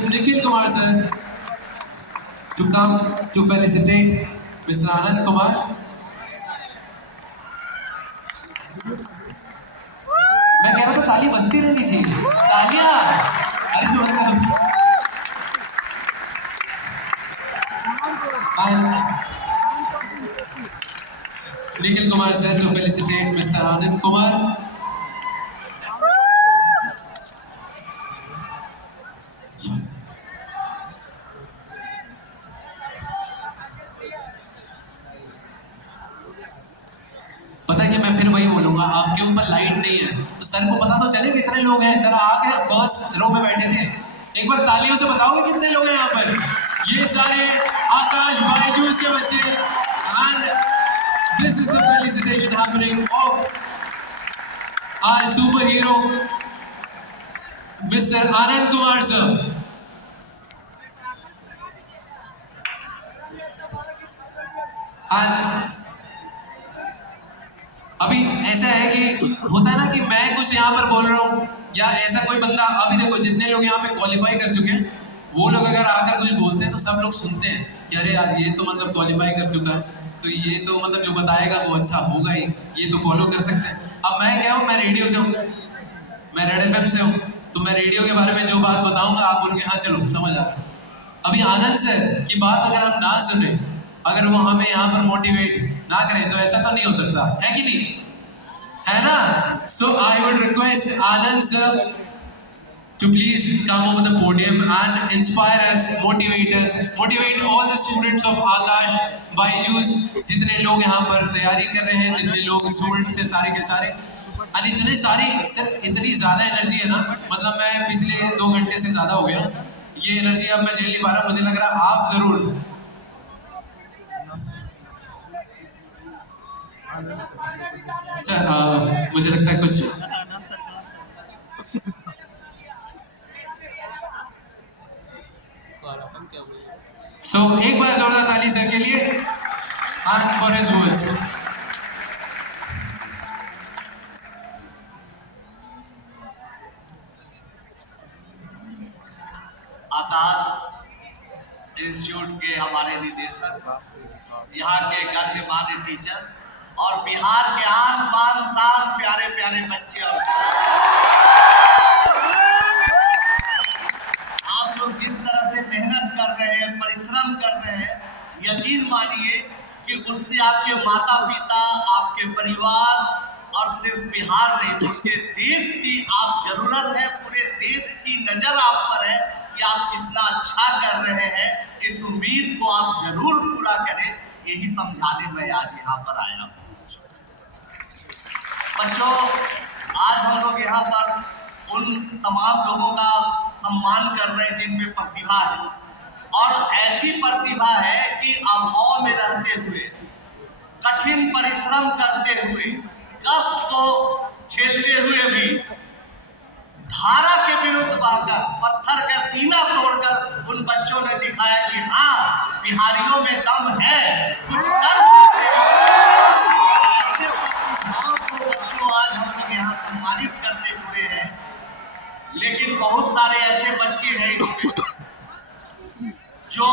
request Nikhil Kumar sir to come to felicitate Mr. Anand Kumar. मैं कह रहा था ताली बजती रहनी चाहिए, तालियां, अरे जो बंद करो। Nikhil Kumar sir to felicitate Mr. Anand Kumar. पता है कि मैं फिर वही बोलूंगा, आपके ऊपर लाइट नहीं है तो सर को पता तो चले कितने लोग हैं। सर आके फर्स्ट रो पे बैठे थे, एक बार तालियों से बताओगे कितने लोग हैं यहाँ पर। ये सारे आकाश बायजूस के बच्चे, and this is the felicitation happening of our super hero mister Anand Kumar sir. अभी ऐसा है कि होता है ना कि मैं कुछ यहाँ पर बोल रहा हूँ, या ऐसा कोई बंदा, अभी देखो जितने लोग यहाँ पे क्वालिफाई कर चुके हैं वो लोग अगर आकर कुछ बोलते हैं तो सब लोग सुनते हैं कि अरे यार ये तो मतलब क्वालिफाई कर चुका है, तो ये तो मतलब जो बताएगा वो अच्छा होगा ही, ये तो फॉलो कर सकते हैं। अब मैं क्या हूँ, मैं रेडियो से हूँ, मैं रेड FM से हूँ, तो मैं रेडियो के बारे में जो बात बताऊंगा आप बोलोगे हाँ चलो समझ आ रहा। अभी आनंद सर की बात अगर हम ना सुने, अगर वो हमें यहाँ पर मोटिवेट ना करें तो ऐसा तो नहीं हो सकता है कि नहीं, है ना। So I would request Anand sir to please come over the podium and inspire us, motivate all the students of Akash Baijus, जितने लोग यहाँ पर तैयारी कर रहे हैं, जितने लोग स्टूडेंट्स हैं सारे के सारे, और इतने सारी सर इतनी ज़्यादा एनर्जी है ना, मतलब मैं पिछले 2 घंटे से ज़्यादा हो गया, ये एनर्जी अब मैं झेल नहीं पा रहा। मुझे लग रहा आप ज़रूर सर, मुझे लगता है कुछ एक बार जोरदार ताली सर के लिए and for his words. Akash institute के हमारे निदेशक, यहाँ के गण्यमान्य टीचर और बिहार के आन बान शान प्यारे प्यारे बच्चे, और आप लोग जिस तरह से मेहनत कर रहे हैं, परिश्रम कर रहे हैं, यकीन मानिए कि उससे आपके माता पिता, आपके परिवार और सिर्फ बिहार नहीं पूरे देश की आप जरूरत है, पूरे देश की नजर आप पर है कि आप कितना अच्छा कर रहे हैं। इस उम्मीद को आप जरूर पूरा करें, यही समझाने मैं आज यहाँ पर आया हूँ। बच्चों, आज हम लोग यहाँ पर उन तमाम लोगों का सम्मान कर रहे हैं जिनमें प्रतिभा है, और ऐसी प्रतिभा है कि अभाव में रहते हुए, कठिन परिश्रम करते हुए, कष्ट को झेलते हुए भी धारा के विरुद्ध बहकर, पत्थर का सीना तोड़कर उन बच्चों ने दिखाया कि हाँ, बिहारियों में दम है, कुछ कर सकते हैं। बच्चों आज हम लोग यहाँ सम्मानित करते जुड़े हैं, लेकिन बहुत सारे ऐसे बच्चे हैं इसमें जो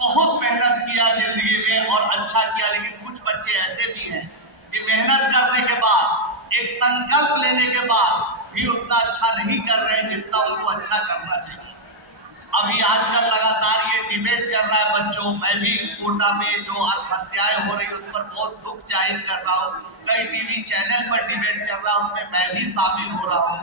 बहुत मेहनत किया जिंदगी में और अच्छा किया, लेकिन कुछ बच्चे ऐसे भी हैं कि मेहनत करने के बाद, एक संकल्प लेने के बाद भी उतना अच्छा नहीं कर रहे हैं जितना उनको अच्छा करना चाहिए। अभी आजकल लगातार ये डिबेट चल रहा है बच्चों, मैं भी कोटा में जो आत्महत्याएं हो रही है उस पर बहुत दुख जाहिर कर रहा हूँ, कई टीवी चैनल पर डिबेट चल रहा है, उसमें मैं भी शामिल हो रहा हूँ।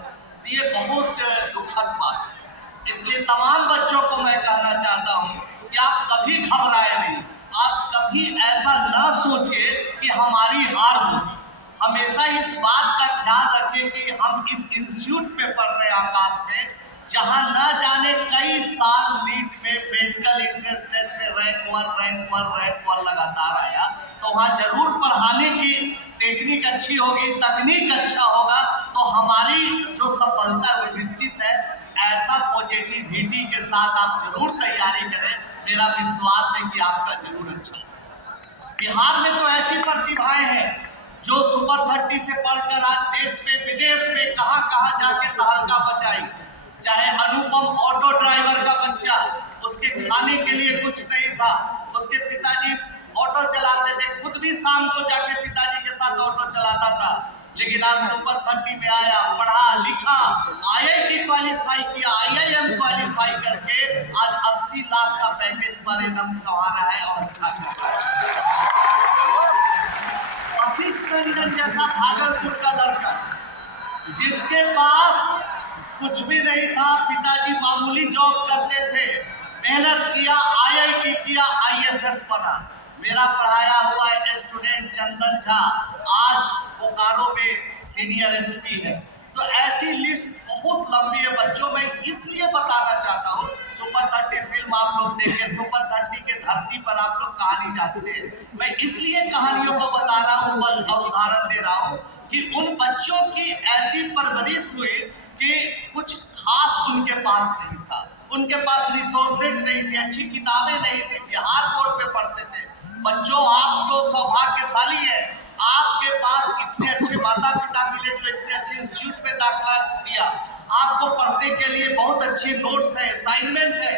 ये बहुत दुखद बात है, इसलिए तमाम बच्चों को मैं कहना चाहता हूँ कि आप कभी घबराए नहीं, आप कभी ऐसा ना सोचिए कि हमारी हार होगी। हमेशा इस बात का ख्याल रखें कि हम इस इंस्टीट्यूट में पढ़ रहे हैं, आकाश में, जहाँ न जाने कई साल नीट में मेडिकल इंट्रेंस टेस्ट में रैंक 1 लगातार आया, तो वहाँ जरूर पढ़ाने की टेक्निक अच्छी होगी, तकनीक अच्छा होगा, तो हमारी जो सफलता है वो निश्चित है। ऐसा पॉजिटिविटी के साथ आप जरूर तैयारी करें, मेरा विश्वास है कि आपका जरूर अच्छा होगा। बिहार में तो ऐसी प्रतिभाएं हैं जो सुपर 30 से पढ़कर आज देश में विदेश में कहां कहां जाके तहलका मचाई, चाहे अनुपम ऑटो ड्राइवर का उसके खाने के लिए कुछ नहीं था। उसके पिताजी ऑटो चलाते थे, खुद भी शाम को जाके पिताजी के साथ ऑटो चलाता था। लेकिन आज सुपर 30 में आया, पढ़ा लिखा, IIT क्वालिफाई किया, IIM क्वालिफाई करके आज 80 लाख का पैकेज पर एनम कमा रहा है और अच्छा कर रहा है। आशीष रंजन जैसा भागलपुर का लड़का जिसके पास कुछ भी नहीं था, पिताजी मामूली जॉब करते थे, मेहनत किया, IIT किया, IFS बना। मेरा पढ़ाया हुआ स्टूडेंट चंदन झा आज बोकारो में सीनियर SP है। तो ऐसी लिस्ट बहुत लंबी है बच्चों। मैं इसलिए बताना चाहता हूँ, सुपर 30 फिल्म आप लोग देखें, सुपर 30 के धरती पर आप लोग कहानी जानते हैं। मैं इसलिए कहानियों को बता रहा हूँ और उदाहरण दे रहा हूँ कि उन बच्चों की ऐसी परवरिश हुई कि कुछ खास उनके पास नहीं था, उनके पास रिसोर्सेज नहीं थे, अच्छी किताबें नहीं थी, बिहार बोर्ड पे पढ़ते थे। बच्चों, आप तो सौभाग्यशाली है, आपके पास इतने अच्छे माता पिता मिले जो इतने अच्छे इंस्टीट्यूट में दाखिला दिया। आपको पढ़ने के लिए बहुत अच्छे नोट्स है, असाइनमेंट है,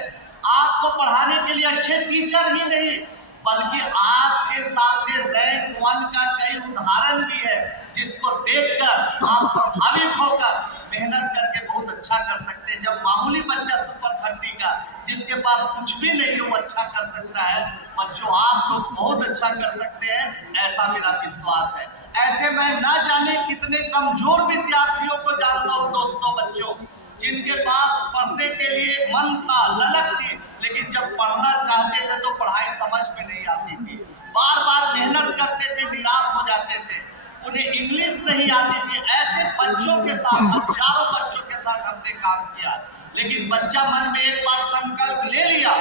आपको पढ़ाने के लिए अच्छे टीचर ही नहीं बल्कि आपके सामने रैंक 1 का कई उदाहरण भी है जिसको देखकर आप प्रभावित होकर मेहनत करके बहुत अच्छा कर सकते हैं। जब मामूली बच्चा सुपर 30 का जिसके पास कुछ भी नहीं हो अच्छा कर सकता है, बच्चों आप लोग बहुत अच्छा कर सकते हैं, ऐसा मेरा विश्वास है। ऐसे मैं ना जाने कितने कमजोर विद्यार्थियों को जानता हूँ दोस्तों, बच्चों जिनके पास पढ़ने के लिए मन था, ललक थी, लेकिन जब पढ़ना चाहते थे तो पढ़ाई समझ में नहीं आती थी, बार बार मेहनत करते थे, निराश हो जाते थे, उन्हें इंग्लिश नहीं आती थी। ऐसे बच्चों के साथ, हजारों बच्चों के साथ हमने काम किया। लेकिन बच्चा मन में एक बार संकल्प ले लिया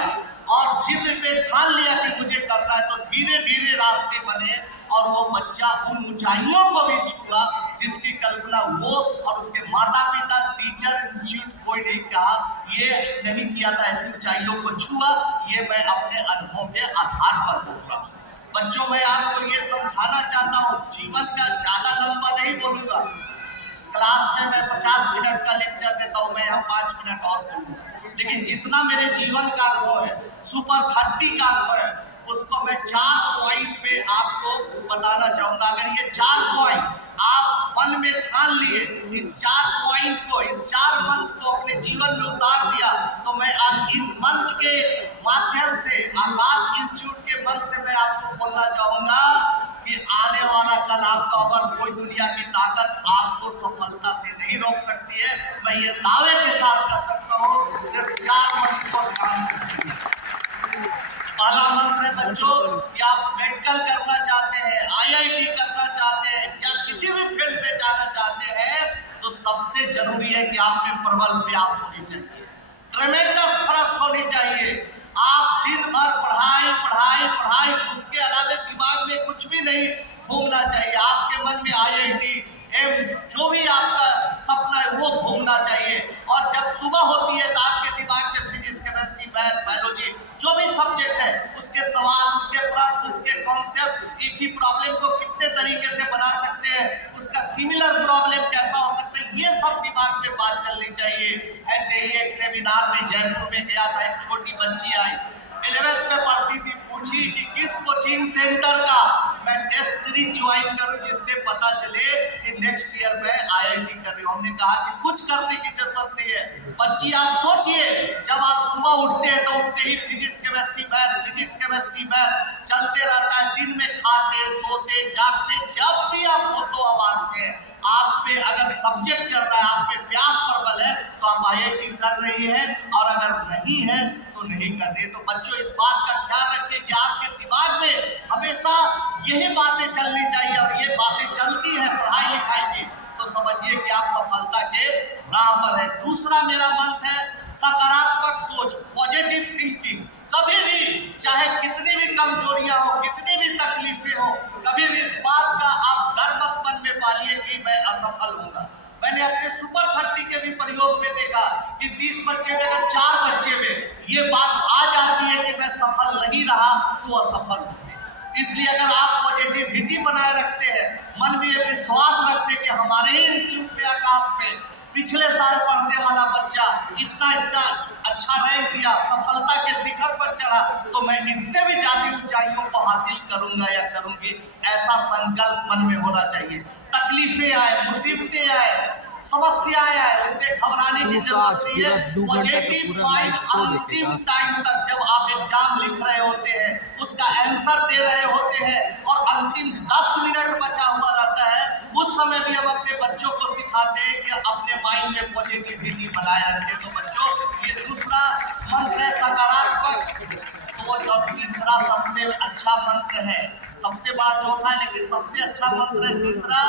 और जिद पे ठान लिया कि मुझे करना है, तो धीरे धीरे रास्ते बने और वो बच्चा उन ऊंचाइयों को भी छुआ जिसकी कल्पना वो और उसके माता पिता, टीचर, इंस्टीट्यूट कोई नहीं कहा, ये नहीं किया था, ऐसी ऊंचाइयों को छुआ। ये मैं अपने अनुभव के आधार पर बोल रहा हूँ। बच्चों, मैं आपको ये समझाना चाहता हूँ, जीवन का ज्यादा लंबा नहीं बोलूंगा। क्लास में मैं 50 मिनट का लेक्चर देता हूँ, मैं यहाँ 5 मिनट और बोलूंगा, लेकिन जितना मेरे जीवन का अनुभव है, सुपर 30 का अनुभव है, उसको मैं 4 पॉइंट में आपको बताना चाहूंगा। अगर ये 4 पॉइंट आप मन में ठान लिए, इस 4 पॉइंट को, इस 4 मंत्र को अपने जीवन में उतार दिया, तो मैं आज इस मंच के माध्यम से, आकाश इंस्टीट्यूट के मंच से मैं आपको बोलना चाहूंगा कि आने वाला कल आपका अगर कोई दुनिया की ताकत आपको सफलता से नहीं रोक सकती है। मैं ये दावे के साथ कर सकता हूँ, सिर्फ 4 मंत्र को ध्यान रखिए। पहला मंत्र है बच्चों कि आप मेडिकल करना चाहते हैं, IIT करना चाहते हैं या किसी भी फील्ड में जाना चाहते हैं, तो सबसे जरूरी है कि आप में प्रबल प्रयास होनी चाहिए, ट्रेमेंडस थ्रस्ट होनी चाहिए। आप दिन भर पढ़ाई पढ़ाई पढ़ाई, उसके अलावा दिमाग में कुछ भी नहीं घूमना चाहिए। आपके मन में IIT, एम्स, जो भी आपका सपना है वो घूमना चाहिए। और जब सुबह होती है तो आपके दिमाग में फिजिक्स, केमिस्ट्री, मैथ, बायोलॉजी, जो भी सब्जेक्ट है, उसके सवाल, उसके प्रश्न, उसके कॉन्सेप्ट, एक ही प्रॉब्लम को कितने तरीके से बना सकते हैं, उसका सिमिलर प्रॉब्लम कैसा हो सकता है, ये सब दिमाग में बात चलनी चाहिए। ऐसे ही एक सेमिनार में जयपुर में गया था, एक छोटी बच्ची आई, 11th में पढ़ती थी, पूछी कि किस कोचिंग सेंटर का मैं टेस्ट सीरीज ज्वाइन करूं जिससे पता चले कि नेक्स्ट ईयर में IIT कर रही हूं। हमने कहा कि कुछ करने की जरूरत नहीं है। बच्ची, आप सोचिए, जब आप सुबह उठते हैं तो उठते ही फिजिक्स केमिस्ट्री मैथ चलते रहता है, दिन में खाते सोते जागते, जब भी आप फोटो आवाज में आप पे अगर सब्जेक्ट चल रहा है, आप पे प्यास प्रबल है, तो आप IIT कर रही है, और अगर नहीं है तो नहीं कर रही। तो बच्चों, इस बात का ख्याल रखिए कि आपके दिमाग में हमेशा यही बातें चलनी चाहिए, और ये बातें चलती हैं पढ़ाई लिखाई की, तो समझिए कि आप सफलता के राह पर है। दूसरा मेरा मंत्र है सकारात्मक सोच, पॉजिटिव थिंकिंग। कभी भी, चाहे कितनी भी कमजोरियां हो, कितनी भी तकलीफें हो, कभी भी इस बात का आप डर मत मन में पालिए कि मैं असफल होऊंगा। मैंने अपने सुपर 30 के भी प्रयोग में देखा कि 20 बच्चे में अगर 4 बच्चे में ये बात आ जाती है कि मैं सफल नहीं रहा, तो असफल होंगे। इसलिए अगर आप पॉजिटिविटी बनाए रखते हैं, मन में ये विश्वास रखते हैं कि हमारे ही इंस्टीट्यूट में, आकाश में पिछले साल पढ़ने वाला बच्चा इतना इतना अच्छा रैंक दिया, सफलता के शिखर पर चढ़ा, तो मैं इससे भी ज्यादा ऊंचाइयों को हासिल करूंगा या करूंगी, ऐसा संकल्प मन में होना चाहिए। तकलीफें आए, मुसीबतें आए, समस्याएं आए, उससे घबराने की जरूरत नहीं है। पॉजिटिव माइंड अंतिम टाइम तक जब आप एग्जाम लिख रहे होते हैं, उसका आंसर दे रहे होते हैं और अंतिम 10 मिनट बचा हुआ रहता है, उस समय भी हम अपने बच्चों को सिखाते हैं कि अपने माइंड में पॉजिटिविटी बनाए रखें। तो बच्चों, ये दूसरा मंत्र है सकारात्मक सोच, और तीसरा सबसे अच्छा मंत्र है, सबसे बड़ा चौथा है लेकिन सबसे अच्छा मंत्र है तीसरा,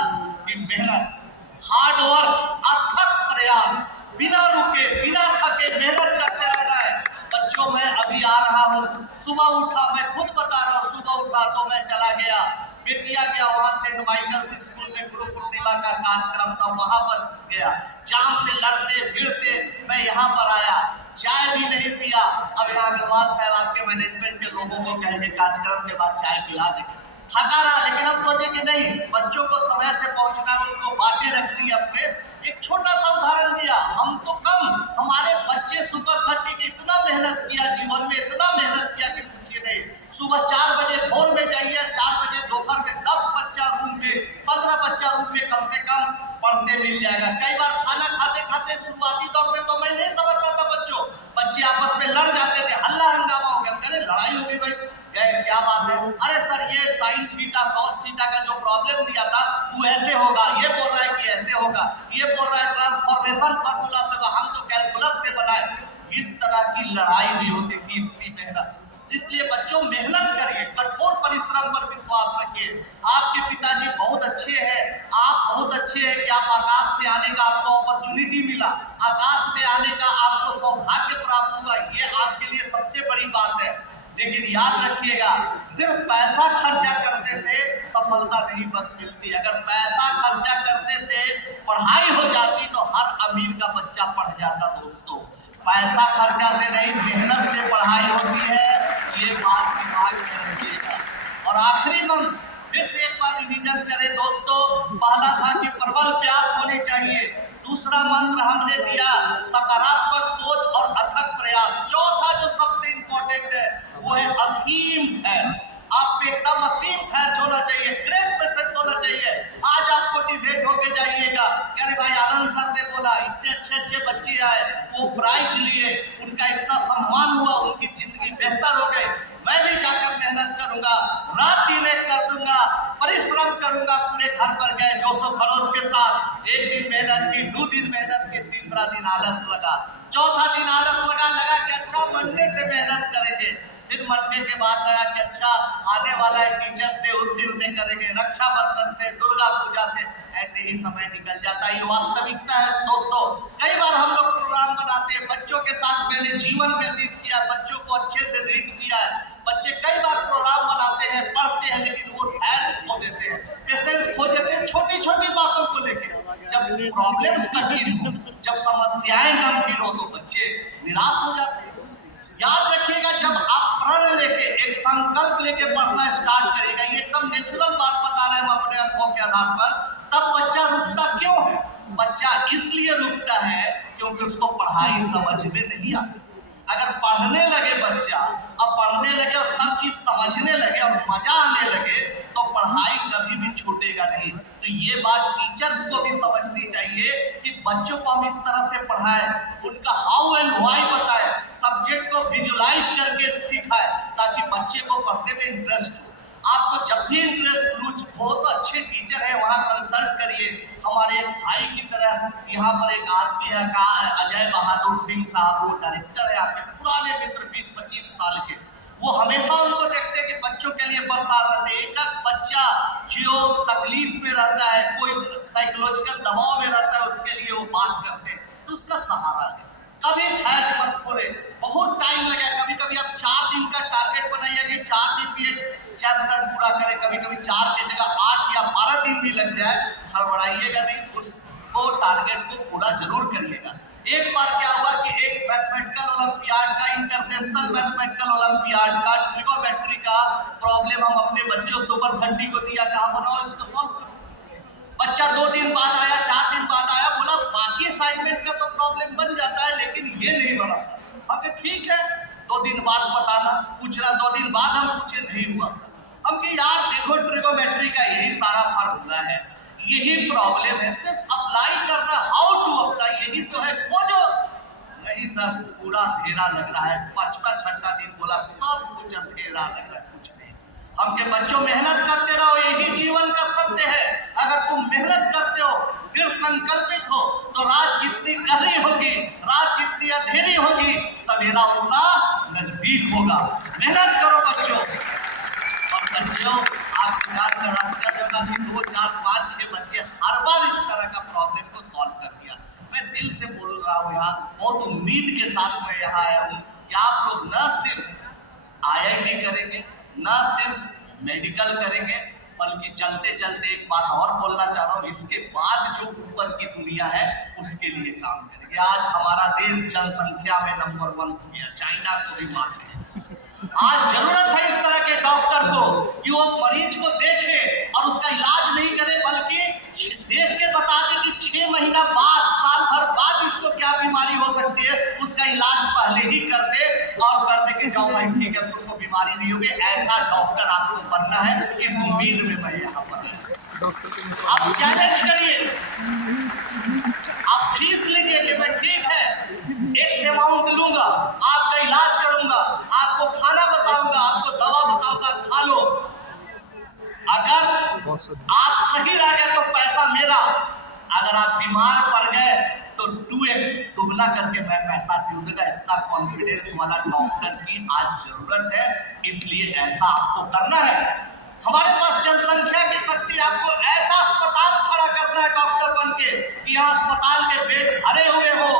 कि मेहनत, हार्ड वर्क, अथक प्रयास, बिना रुके बिना थके मेहनत करते रहना है। बच्चों, मैं अभी आ रहा हूँ, सुबह उठा, मैं खुद बता रहा हूँ, सुबह उठा तो मैं चला गया बेतिया गया, वहाँ सेंट माइकल्स स्कूल में गुरु पूर्णिमा का कार्यक्रम था, वहां पर गया, जाम से लड़ते भिड़ते मैं यहाँ पर आया, चाय भी नहीं पिया। अब यहाँ अग्रवाल साहब आपके मैनेजमेंट के लोगों को कहेंगे कार्यक्रम के बाद चाय पिला देंगे, थका रहा, लेकिन हम सोचे कि नहीं, बच्चों को समय से पहुंचना, उनको बातें रखनी अपने। एक छोटा सा उदाहरण दिया, हम तो कम, हमारे बच्चे सुपर 30 की इतना मेहनत किया, जीवन में इतना मेहनत किया कि पूछिए नहीं। सुबह 4 बजे भोर में जाइए, 4 बजे दोपहर में 10 बच्चा रूम में, 15 बच्चा रूम में कम से कम पढ़ते मिल जाएगा। कई बार खाना खाते खाते शुरुआती दौर में तो मैं नहीं समझता था, बच्चे आपस में लड़ जाते थे, हल्ला हंगामा हो गया, अरे लड़ाई होगी भाई, गए क्या बात है, अरे सर ये साइन थीटा कॉस थीटा का जो प्रॉब्लम दिया था वो ऐसे होगा, ये बोल रहा है कि ऐसे होगा, ये बोल रहा है ट्रांसफॉर्मेशन फार्मूला से, हम तो कैलकुलस से बनाए। इस तरह की लड़ाई भी होती थी, इतनी मेहनत। इसलिए बच्चों, मेहनत करिए, कठोर परिश्रम पर विश्वास रखिए। आपके पिताजी बहुत अच्छे हैं, आप बहुत अच्छे हैं कि आप आकाश में आने का आपको अपॉर्चुनिटी मिला, आकाश में आने का आपको सौभाग्य प्राप्त हुआ, ये आपके लिए सबसे बड़ी बात है। लेकिन याद रखिएगा, सिर्फ पैसा खर्चा करने से सफलता नहीं मिलती। अगर पैसा खर्चा करने से पढ़ाई हो जाती तो हर अमीर का बच्चा पढ़ जाता। दोस्तों, पैसा खर्चा से नहीं, मेहनत से पढ़ाई होती है, ये बात दिमाग में रखिएगा। और आखिरी मंत्र फिर से एक बार रिवीजन करें दोस्तों। पहला था कि प्रबल प्यास होनी चाहिए, दूसरा मंत्र हमने दिया सकारात्मक सोच और अथक प्रयास, चौथा जो सबसे इंपॉर्टेंट है वो है असीम खैर। आप पे एकदम असीम खैर होना चाहिए, ग्रेट प्रेजेंस होना चाहिए। आज आप मोटिवेट होके जाइएगा, अरे भाई आनंद सर ने बोला इतने अच्छे अच्छे बच्चे आए, वो प्राइज लिए, उनका इतना सम्मान हुआ, उनकी जिंदगी बेहतर हो गई, मैं भी जाकर मेहनत करूंगा, रात दिन एक कर दूंगा, परिश्रम करूंगा, पूरे घर पर गए जोशो खरोश के साथ। एक दिन मेहनत की, 2 दिन मेहनत की, तीसरा दिन आलस लगा, चौथा दिन आलस लगा कि अच्छा मंडे से मेहनत करेंगे, फिर मंडे के बाद लगा कि अच्छा आने वाला है टीचर्स डे, उस दिन से करेंगे, रक्षाबंधन से, दुर्गा पूजा से, ऐसे ही समय निकल जाता है। ये वास्तविकता है दोस्तों। कई बार हम लोग प्रोग्राम बनाते हैं, बच्चों के साथ मैंने जीवन व्यतीत किया, बच्चों को अच्छे से रीड किया है, बच्चे कई बार प्रोग्राम बनाते हैं, पढ़ते हैं, लेकिन वो धैर्य खो देते हैं, पेशेंस खो देते हैं छोटी छोटी बातों को लेकर। जब प्रॉब्लम्स कठिन हो, जब समस्याएं गंभीर हो तो बच्चे निराश हो जाते हैं। याद रखिएगा, जब आप प्रण लेके, एक संकल्प लेके पढ़ना स्टार्ट करेगा, ये एकदम नेचुरल बात बता रहे हैं हम अपने अनुभव के आधार पर, तब बच्चा रुकता क्यों है? बच्चा इसलिए रुकता है क्योंकि उसको पढ़ाई समझ में नहीं आती। अगर पढ़ने लगे बच्चा, अब पढ़ने लगे और सब चीज समझने लगे और मजा आने लगे, तो पढ़ाई कभी भी छूटेगा नहीं। तो ये बात टीचर्स को भी समझनी चाहिए कि बच्चों को हम इस तरह से पढ़ाएं, उनका हाउ एंड व्हाई बताएं, सब्जेक्ट को विजुलाइज करके सिखाएं, ताकि बच्चे को पढ़ने में इंटरेस्ट हो। आपको जब भी इंटरेस्ट लूज हो तो अच्छे टीचर है वहाँ कंसल्ट करिए। हमारे एक भाई की तरह यहाँ पर एक आदमी है अजय बहादुर सिंह साहब, वो डायरेक्टर है, आपके पुराने मित्र 20-25 साल के, वो हमेशा उनको देखते हैं कि बच्चों के लिए परेशान रहते हैं। एक बच्चा जो तकलीफ में रहता है, कोई साइकोलॉजिकल दबाव में रहता है, उसके लिए वो बात करते हैं, तो उसका सहारा है। कभी धैर्य मत खोले, बहुत टाइम लगे, कभी कभी आप 4 दिन का टारगेट बनाइए कि 4 दिन भी एक चैप्टर पूरा करें, कभी कभी 4 की जगह 8 या 12 दिन भी लग जाए, हड़बड़ाइएगा नहीं, उसको टारगेट को पूरा जरूर करिएगा। एक बार क्या हुआ कि एक मैथमेटिकल ओलंपियाड का, इंटरनेशनल मैथमेटिकल ओलंपियाड का ट्रिगोनोमेट्री का प्रॉब्लम हम अपने बच्चों सुपर 30 को दिया, कहा बनाओ इसको सॉल्व करो। बच्चा 2 दिन बाद आया, 4 दिन बाद आया, बोला बाकी असाइनमेंट का तो प्रॉब्लम बन जाता है लेकिन ये नहीं बना सर। हम कहे ठीक है 2 दिन बाद बताना। पूछ रहा 2 दिन बाद हम पूछे, नहीं हुआ सर। हम कहे यार देखो ट्रिगोमेट्री का यही सारा फार्मूला है, यही प्रॉब्लम है, सिर्फ अप्लाई करना, हाउ टू अप्लाई यही तो है, खोजो। नहीं सर पूरा अंधेरा लग रहा है। 5वां 6वां दिन बोला सब कुछ अंधेरा लग रहा है, कुछ नहीं। हम के बच्चों मेहनत करते रहो, यही जीवन का सत्य है। अगर तुम मेहनत करते हो, दृढ़ संकल्पित हो, तो रात जितनी गहरी होगी, रात जितनी अंधेरी होगी, सवेरा उतना नजदीक होगा। मेहनत करो बच्चों। और बच्चों आप जानकर आश्चर्य होगा कि 2, 4, 5, 6 बच्चे हर बार इस तरह का प्रॉब्लम को सॉल्व कर दिया। मैं दिल से बोल रहा हूँ यहाँ, बहुत उम्मीद के साथ मैं यहाँ आया हूँ कि आप लोग न सिर्फ IIT करेंगे, न सिर्फ मेडिकल करेंगे, बल्कि चलते चलते एक बात और बोलना चाह रहा हूँ, इसके बाद जो ऊपर की दुनिया है उसके लिए काम करेंगे। आज हमारा देश जनसंख्या में नंबर 1 हो गया, चाइना को भी मार दिया। आज जरूरत है इस तरह के डॉक्टर को कि वो मरीज को देखे और उसका इलाज नहीं करे, बल्कि देख के बता दे कि 6 महीना बाद, साल भर बाद इसको क्या बीमारी हो सकती है, उसका इलाज पहले ही कर दे और कर दे कि जाओ भाई ठीक है तुमको बीमारी नहीं होगी। ऐसा डॉक्टर आपको बनना है, इस उम्मीद में मैं यहाँ पर। आप चैलेंज करिए, आप फीस लीजिए कि मैं ठीक है X अमाउंट लूंगा, आपका इलाज करूंगा, आपको खाना बताऊंगा, आपको दवा बताऊंगा, खा लो। अगर आप सही रह गए तो पैसा मेरा, अगर आप बीमार पड़ गए तो 2x दुगना करके मैं पैसा दे दूंगा। इतना कॉन्फिडेंस वाला डॉक्टर की आज जरूरत है, इसलिए ऐसा आपको करना है। हमारे पास जनसंख्या की शक्ति, आपको ऐसा अस्पताल खड़ा करना है डॉक्टर बन के कि यहाँ अस्पताल के बेड भरे हुए हो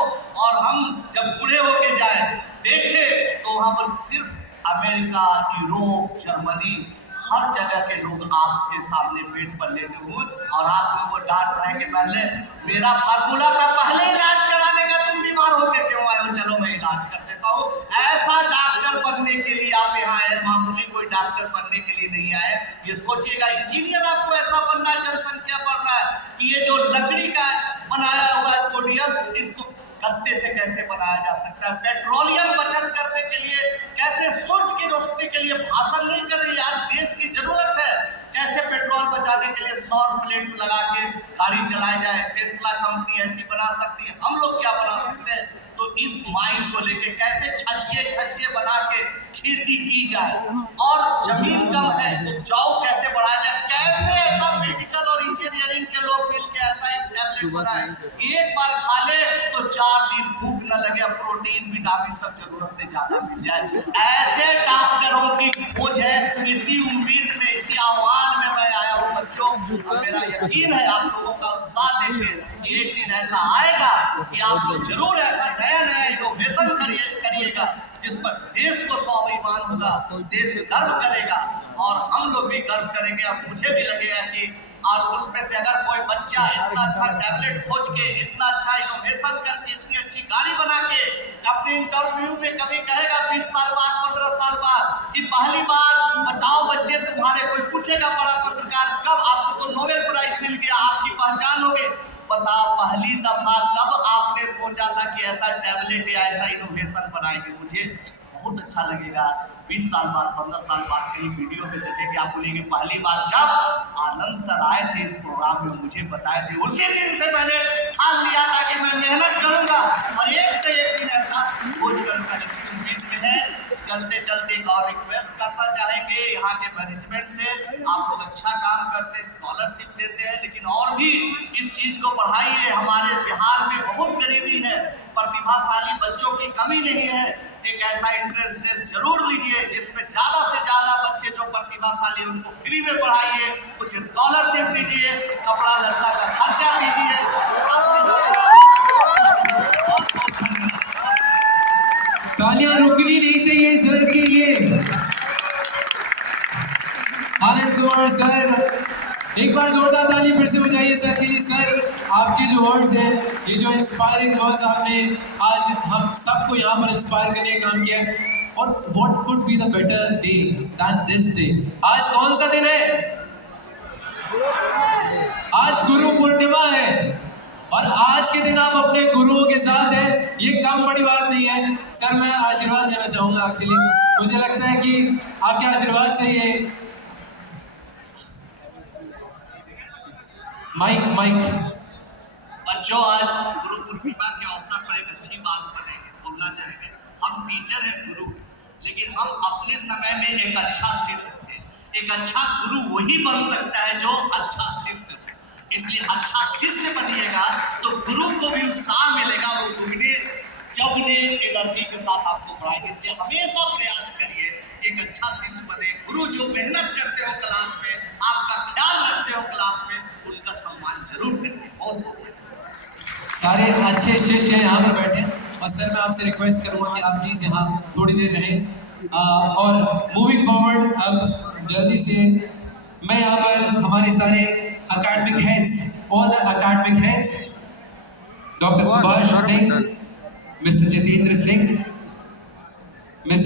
और हम जब बूढ़े होके जाए देखे तो वहां पर सिर्फ अमेरिका, यूरोप, जर्मनी, हर जगह के लोग आपके सामने बेड पर लेटे हुए और आप उनको डांट रहे हैं कि पहले मेरा फार्मूला था, पहले इलाज कराने का, तुम बीमार होके क्यों आए हो, चलो मैं इलाज कर देता हूँ। ऐसा डॉक्टर बनने के लिए आप यहाँ आए, मामूली कोई डॉक्टर बनने के लिए नहीं आए। ये सोचिएगा इंजीनियर आपको ऐसा बनना है, जनसंख्या बढ़ रहा है कि ये जो लकड़ी का बनाया हुआ है पोडियम, इसको गत्ते से कैसे बनाया जा सकता है, पेट्रोलियम बचत करने के लिए कैसे, सूरज की रोशनी के लिए भाषण नहीं कर रही यार, देश की जरूरत है कैसे पेट्रोल बचाने के लिए सौर प्लेट लगा के गाड़ी चलाई जाए। टेस्ला कंपनी ऐसी बना सकती है, हम लोग क्या बना सकते हैं। तो इस माइंड को लेके कैसे छज्जे बना के खेती की जाए, और जमीन कम है उपजाऊ कैसे बढ़ाया जाए, कैसे ऐसा मेडिकल और इंजीनियरिंग के लोग मिलकर ऐसा एक टैबलेट बनाए, एक बार खा ले तो 4 दिन भूख न लगे, प्रोटीन विटामिन सब जरूरत से ज्यादा मिल जाए। ऐसे डॉक्टरों की खोज है, इसी उम्मीद में, इसी आह्वान में मैं आया हूँ बच्चों। मेरा यकीन है आप लोगों का उत्साह देखे कि एक दिन ऐसा आएगा कि आप लोग जरूर ऐसा नया इनोवेशन करिएगा जिस पर देश को स्वाभिमान होगा, देश गर्व करेगा और हम लोग भी गर्व करेंगे। अब मुझे भी लगेगा कि और उसमें से अगर कोई बच्चा इतना अच्छा टैबलेट खोज के, इतना अच्छा इनोवेशन करके, इतनी अच्छी गाड़ी बना के अपने इंटरव्यू में कभी कहेगा 20 साल बाद, 15 साल बाद कि पहली बार बताओ बच्चे तुम्हारे, कोई पूछेगा बड़ा पत्रकार कब, आपको तो नोबेल प्राइज मिल गया, आपकी पहचान हो गई, बताओ पहली दफा कब आपने सोचा था कि ऐसा टैबलेट या ऐसा इनोवेशन बनाएंगे। मुझे बहुत अच्छा लगेगा 20 साल बाद, 15 साल बाद कहीं वीडियो में देखेंगे, आप बोलेंगे पहली बार जब आनंद सर आए थे इस प्रोग्राम में मुझे बताए थे, उसी दिन से मैंने ठान लिया था कि मैं मेहनत करूंगा और एक से एक दिन ऐसा खोज करूंगा। इसी उम्मीद में है। चलते चलते और रिक्वेस्ट करना चाहेंगे यहाँ के मैनेजमेंट से, आप लोग अच्छा काम करते हैं, स्कॉलरशिप देते हैं, लेकिन और भी इस चीज को बढ़ाइए। हमारे बिहार में बहुत गरीबी है, प्रतिभाशाली बच्चों की कमी नहीं है। एक ऐसा एंट्रेंस टेस्ट जरूर लीजिए जिसमें ज्यादा से ज्यादा बच्चे जो प्रतिभाशाली उनको फ्री में पढ़ाइए, कुछ स्कॉलरशिप दीजिए, कपड़ा लत्ता का खर्चा दीजिए। तालियां रुकनी नहीं चाहिए सर के लिए। आनंद कुमार सर, एक बार जोरदार ताली फिर से बजाइए सर के लिए। सर आपके जो वर्ड्स हैं, ये जो इंस्पायरिंग वर्ड्स आपने आज हम सबको यहाँ पर इंस्पायर करने का काम किया है। और what could be the better day than this day. आज कौन सा दिन है? आज गुरु पूर्णिमा है और आज के दिन आप अपने गुरुओं के साथ हैं, ये कम बड़ी बात नहीं है। सर मैं आशीर्वाद देना चाहूंगा। एक्चुअली मुझे लगता है कि आपके आशीर्वाद से ये माइक और जो आज गुरु पूर्णिमा के अवसर पर एक अच्छी बात बोलना चाहेंगे, हम टीचर हैं, गुरु हैं, लेकिन हम अपने समय में एक अच्छा शिष्य थे। एक अच्छा गुरु वही बन सकता है जो अच्छा शिष्य है। इसलिए अच्छा शिष्य बनिएगा तो गुरु को भी उत्साह मिलेगा, वो दुगने चौगने एनर्जी के साथ आपको पढ़ाएंगे। इसलिए हमेशा प्रयास करिए एक अच्छा शिष्य बने। गुरु जो मेहनत करते हो क्लास में, आपका ख्याल रखते हो क्लास में, उनका सम्मान जरूर करिए। बहुत बहुत सारे अच्छे शिष्य यहाँ पर बैठे हैं और सर मैं आपसे रिक्वेस्ट करूँगा कि आप प्लीज़ यहाँ थोड़ी देर रहें। और मूविंग फॉरवर्ड अब जल्दी से मैं यहाँ पर हमारे सारे academic heads, all the academic heads, doctor Subhash Singh, mister Jitendra Singh,